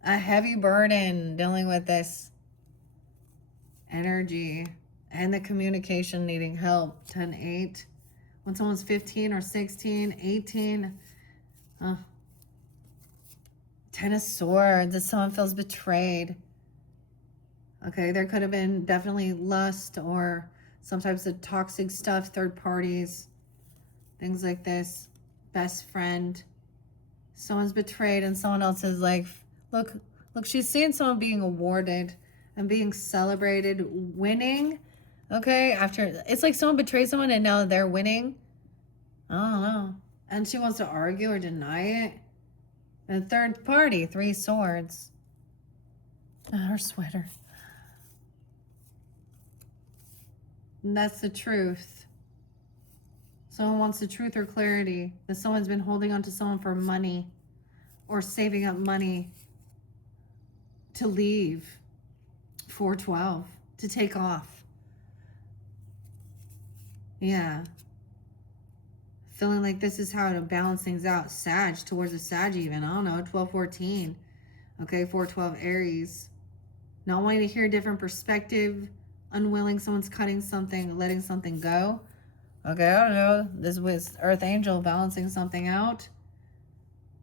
A heavy burden dealing with this energy and the communication needing help. 10-8. When someone's 15 or 16, 18. 10 of Swords. If someone feels betrayed. Okay, there could have been definitely lust or some types of toxic stuff, third parties, things like this. Best friend. Someone's betrayed and someone else is like, look, she's seeing someone being awarded and being celebrated, winning. Okay, after, it's like someone betrays someone and now they're winning. I don't know. And she wants to argue or deny it. And third party, 3 swords. Her sweater. And that's the truth. Someone wants the truth or clarity. That someone's been holding on to someone for money or saving up money to leave. 412. To take off. Yeah. Feeling like this is how to balance things out. Sag, towards a Sag even. I don't know, 12-14. Okay, 412 Aries. Not wanting to hear a different perspective. Unwilling, someone's cutting something, letting something go. Okay, I don't know. This was Earth Angel balancing something out.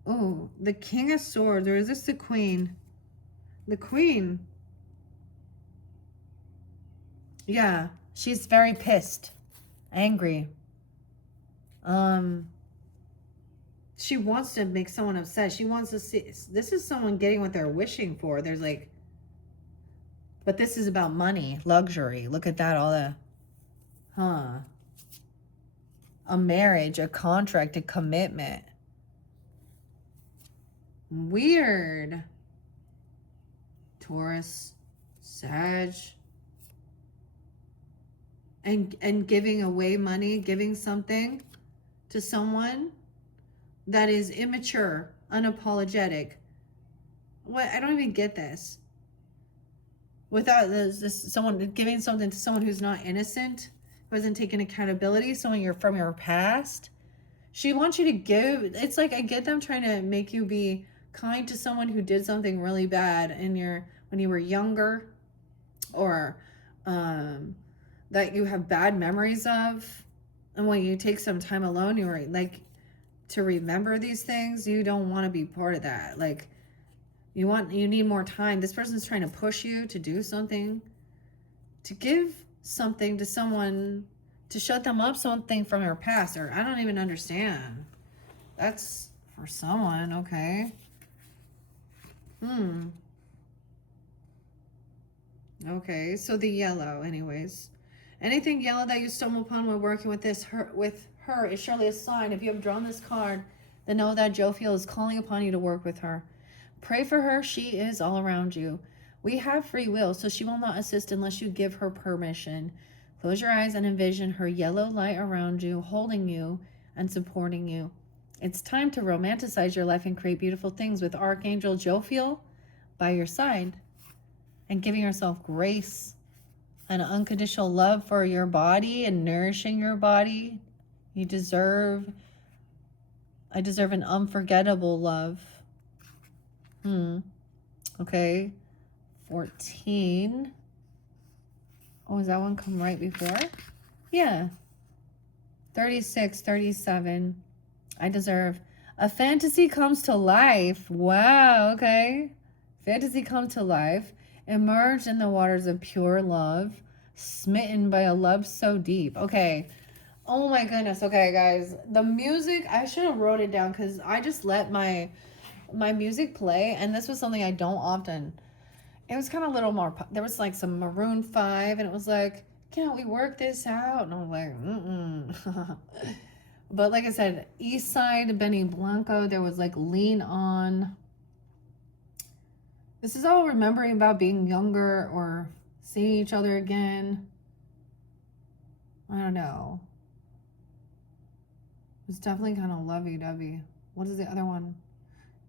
Ooh, the King of Swords. Or is this the Queen? The Queen. Yeah, she's very pissed. Angry. She wants to make someone upset. She wants to see, this is someone getting what they're wishing for. There's like, but this is about money, luxury. Look at that, all the, a marriage, a contract, a commitment. Weird. Taurus, Sag. And giving away money, giving something to someone that is immature, unapologetic. What? I don't even get this. Without this someone giving something to someone who's not innocent, who hasn't taken accountability, someone you're from your past. She wants you to give. It's like, I get them trying to make you be kind to someone who did something really bad when you were younger, or that you have bad memories of. And when you take some time alone, you're like, to remember these things, you don't want to be part of that. Like, you need more time. This person's trying to push you to do something, to give something to someone, to shut them up something from your past, or I don't even understand. That's for someone, okay? Okay, so the yellow, anyways. Anything yellow that you stumble upon while working with her is surely a sign. If you have drawn this card, then know that Jophiel is calling upon you to work with her. Pray for her. She is all around you. We have free will, so she will not assist unless you give her permission. Close your eyes and envision her yellow light around you, holding you and supporting you. It's time to romanticize your life and create beautiful things with Archangel Jophiel by your side, and giving yourself grace and unconditional love for your body and nourishing your body. I deserve an unforgettable love. Okay. 14. Oh, is that one come right before? Yeah. 36, 37. I deserve. A fantasy comes to life. Wow, okay. Fantasy comes to life. Emerge in the waters of pure love. Smitten by a love so deep. Okay. Oh my goodness. Okay, guys. The music, I should have wrote it down because I just let my music play, and this was something I don't often. It was kind of a little more. There was like some Maroon 5, and it was like, can't we work this out? And I'm like, mm-mm. But like I said, East Side, Benny Blanco, there was like Lean On. This is all remembering about being younger or seeing each other again. I don't know. It's definitely kind of lovey-dovey. What is the other one?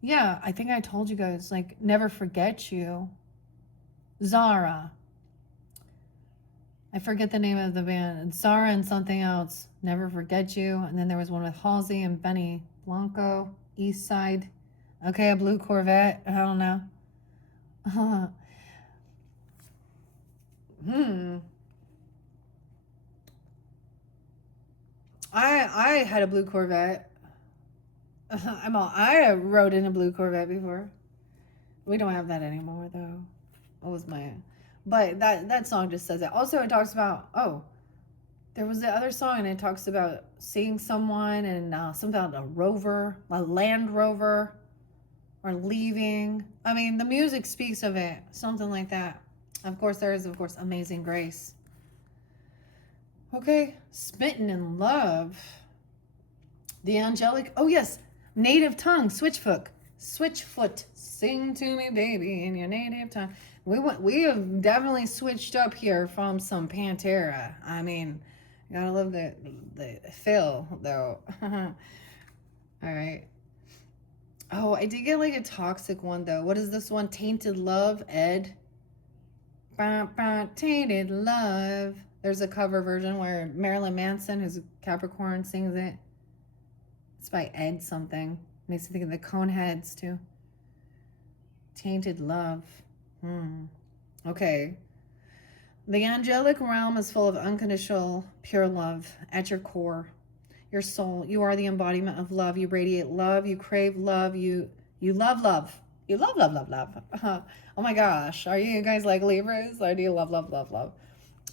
Yeah, I think I told you guys, like, Never Forget You. Zara. I forget the name of the band. Zara and something else. Never Forget You. And then there was one with Halsey and Benny Blanco. East Side. Okay, a blue Corvette. I don't know. I had a blue Corvette. I rode in a blue Corvette before. We don't have that anymore though. What was my? But that song just says it. Also, it talks about there was the other song and it talks about seeing someone and something about a rover, a Land Rover, or leaving. I mean, the music speaks of it, something like that. Of course, there is Amazing Grace. Okay, Smitten in Love. The Angelic. Oh yes, Native Tongue. Switchfoot. Sing to me, baby, in your native tongue. We have definitely switched up here from some Pantera. I mean, you gotta love the fill though. All right. Oh, I did get like a toxic one though. What is this one? Tainted Love, Ed. Tainted Love. There's a cover version where Marilyn Manson, who's a Capricorn, sings it. It's by Ed something. Makes me think of the Coneheads too. Tainted Love. Okay. The angelic realm is full of unconditional, pure love at your core. Your soul. You are the embodiment of love. You radiate love. You crave love. You love love. You love, love, love, love. Oh my gosh. Are you guys like Libras? Or do you love, love, love, love?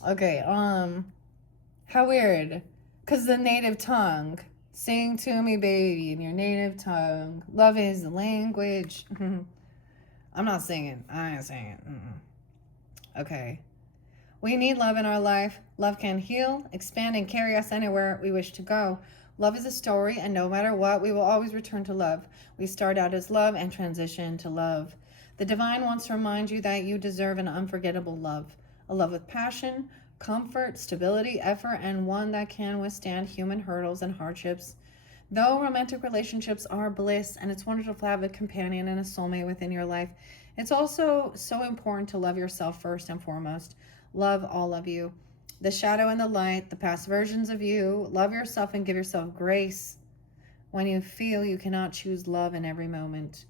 Okay, how weird. Because the native tongue. Sing to me, baby, in your native tongue. Love is the language. I'm not singing. I ain't singing. Okay. We need love in our life. Love can heal, expand, and carry us anywhere we wish to go. Love is a story, and no matter what, we will always return to love. We start out as love and transition to love. The divine wants to remind you that you deserve an unforgettable love. A love with passion, comfort, stability, effort, and one that can withstand human hurdles and hardships. Though romantic relationships are bliss, and it's wonderful to have a companion and a soulmate within your life, it's also so important to love yourself first and foremost. Love all of you. The shadow and the light, the past versions of you. Love yourself and give yourself grace when you feel you cannot choose love in every moment.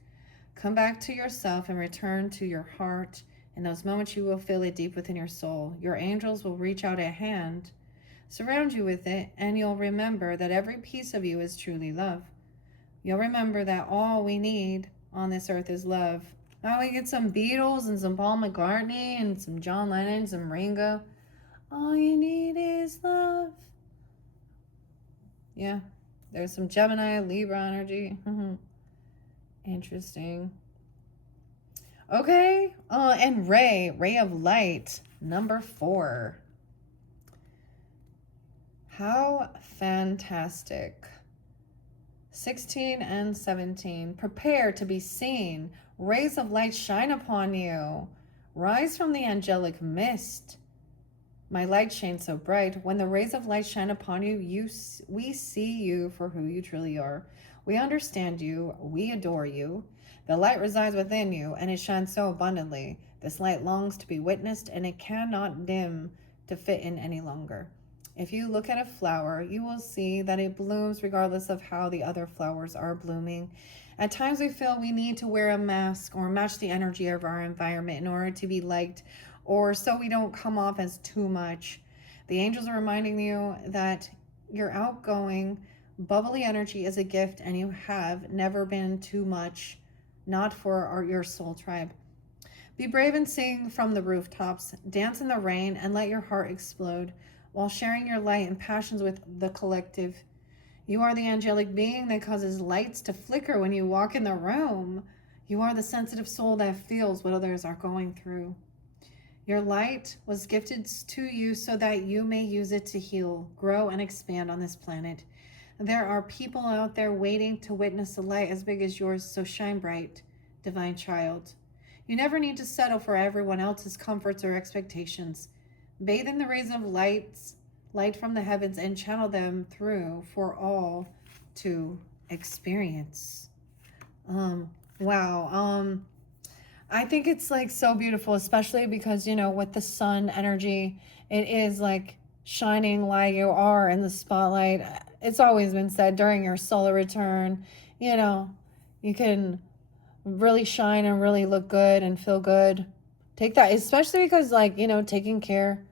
Come back to yourself and return to your heart. In those moments, you will feel it deep within your soul. Your angels will reach out a hand, surround you with it, and you'll remember that every piece of you is truly love. You'll remember that all we need on this earth is love. Now we get some Beatles and some Paul McCartney and some John Lennon, some Ringo. All you need is love. Yeah, there's some Gemini, Libra energy. Interesting. Okay, and Ray of Light, number 4. How fantastic. 16 and 17. Prepare to be seen. Rays of light shine upon you. Rise from the angelic mist. My light shines so bright. When the rays of light shine upon you, we see you for who you truly are. We understand you. We adore you. The light resides within you, and it shines so abundantly. This light longs to be witnessed, and it cannot dim to fit in any longer. If you look at a flower, you will see that it blooms regardless of how the other flowers are blooming. At times we feel we need to wear a mask or match the energy of our environment in order to be liked or so we don't come off as too much. The angels are reminding you that your outgoing, bubbly energy is a gift and you have never been too much, not for your soul tribe. Be brave and sing from the rooftops, dance in the rain, and let your heart explode while sharing your light and passions with the collective. You are the angelic being that causes lights to flicker when you walk in the room. You are the sensitive soul that feels what others are going through. Your light was gifted to you so that you may use it to heal, grow, and expand on this planet. There are people out there waiting to witness a light as big as yours, so shine bright, divine child. You never need to settle for everyone else's comforts or expectations. Bathe in the rays of light from the heavens, and channel them through for all to experience. Wow. I think it's like so beautiful, especially because, you know, with the sun energy, it is like shining like you are in the spotlight. It's always been said during your solar return, you know, you can really shine and really look good and feel good. Take that, especially because, like, you know, taking care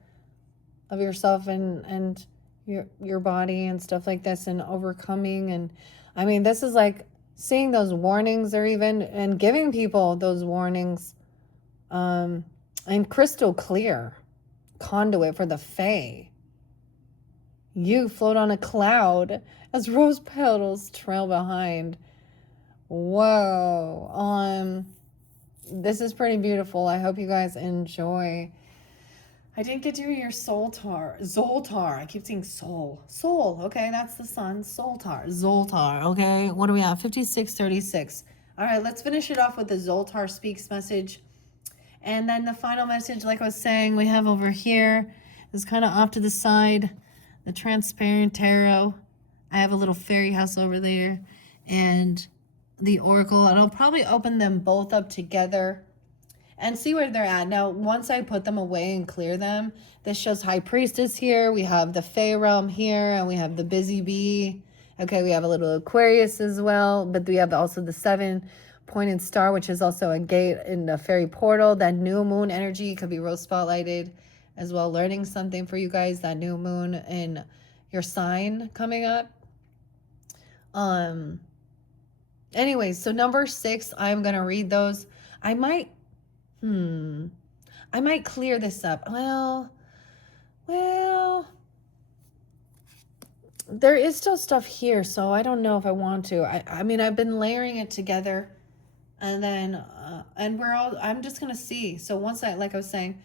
of yourself and your body and stuff like this, and overcoming. And I mean, this is like seeing those warnings, or even and giving people those warnings, and crystal clear conduit for the fae. You float on a cloud as rose petals trail behind. Whoa. This is pretty beautiful. I hope you guys enjoy. I didn't get to your Zoltar. I keep saying soul. Soul. Okay, that's the sun. Zoltar. Okay, what do we have? 5636. All right, let's finish it off with the Zoltar Speaks message. And then the final message, like I was saying, we have over here is kind of off to the side, the transparent tarot. I have a little fairy house over there, and the oracle, and I'll probably open them both up together and see where they're at. Now, once I put them away and clear them, this shows High Priestess here. We have the Fae Realm here, and we have the Busy Bee. Okay, we have a little Aquarius as well, but we have also the 7-pointed star, which is also a gate in the fairy portal. That new moon energy could be rose spotlighted as well. Learning something for you guys, that new moon in your sign coming up. Anyways, so number 6, I'm gonna read those. I might clear this up. Well, there is still stuff here, so I don't know if I want to. I mean, I've been layering it together, and then I'm just gonna see. So once like I was saying,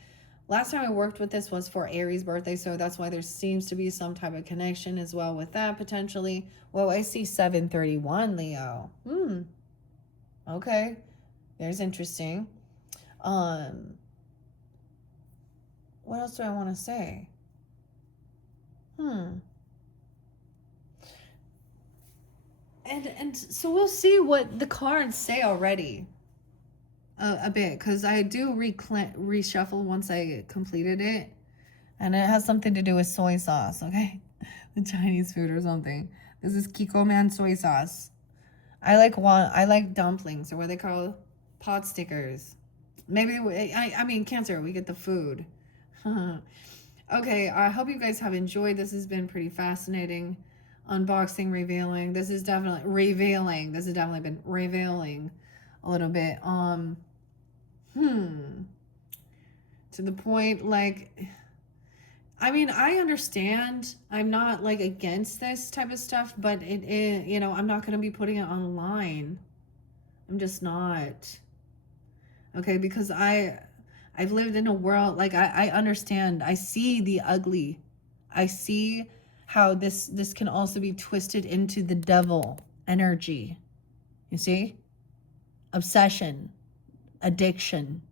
last time I worked with this was for Aries' birthday, so that's why there seems to be some type of connection as well with that potentially. Well, I see 731, Leo. Okay, there's interesting. What else do I want to say? And so we'll see what the cards say already. A bit, because I do reshuffle once I completed it, and it has something to do with soy sauce. Okay, the Chinese food or something. This is Kiko Man soy sauce. I like dumplings, or what they call pot stickers. Maybe I mean Cancer. We get the food. Okay, I hope you guys have enjoyed. This has been pretty fascinating. Unboxing, revealing. This has definitely been revealing a little bit. To the point, like, I mean, I understand. I'm not like against this type of stuff, but it is, you know, I'm not going to be putting it online. I'm just not. Okay, because I've lived in a world, like, I understand. I see the ugly. I see how this can also be twisted into the devil energy. You see? Obsession, addiction,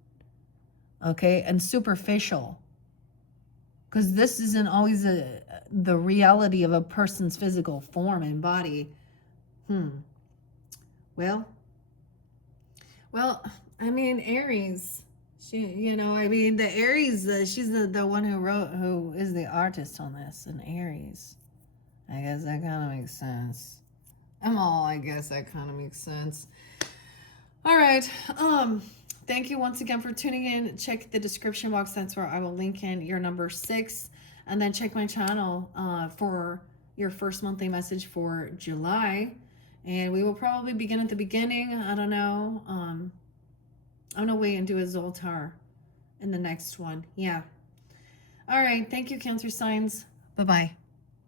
okay, and superficial. Because this isn't always the reality of a person's physical form and body. Well, I mean, Aries, she, you know, I mean, the Aries, she's the one who is the artist on this, and Aries. I guess that kind of makes sense. I guess that kind of makes sense. All right. Thank you once again for tuning in. Check the description box. That's where I will link in your number 6. And then check my channel for your first monthly message for July. And we will probably begin at the beginning. I don't know. I'm going to wait and do a Zoltar in the next one. Yeah. All right. Thank you, Cancer signs. Bye-bye.